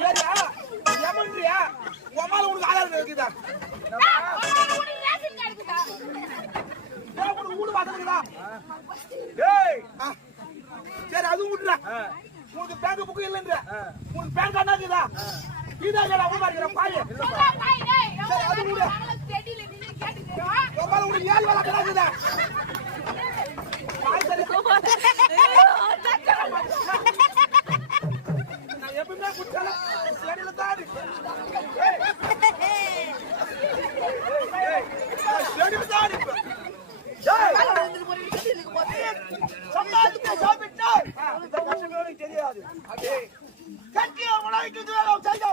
சரியா எமன்றியா உமால உனக்கு ஆதாரம் இருக்குதா வீடு பாத்துக்குதா டேய் சரி அதுவும் விட்டுறா உனக்கு பேங்க் புக்கு இல்லைன்ற உனக்கு பேங்க் கார்டு இருக்குதா இதா கேடா உமா இருக்கிற பாய் சரி அது விடு உமால உனக்கு ஏழு வேலை கிடக்குதா நான் எப்பவுமே குடிச்சாலும் செடியில தாடி செடியில தாடி தெரியாது கட்டிய உணவுக்கு செய்த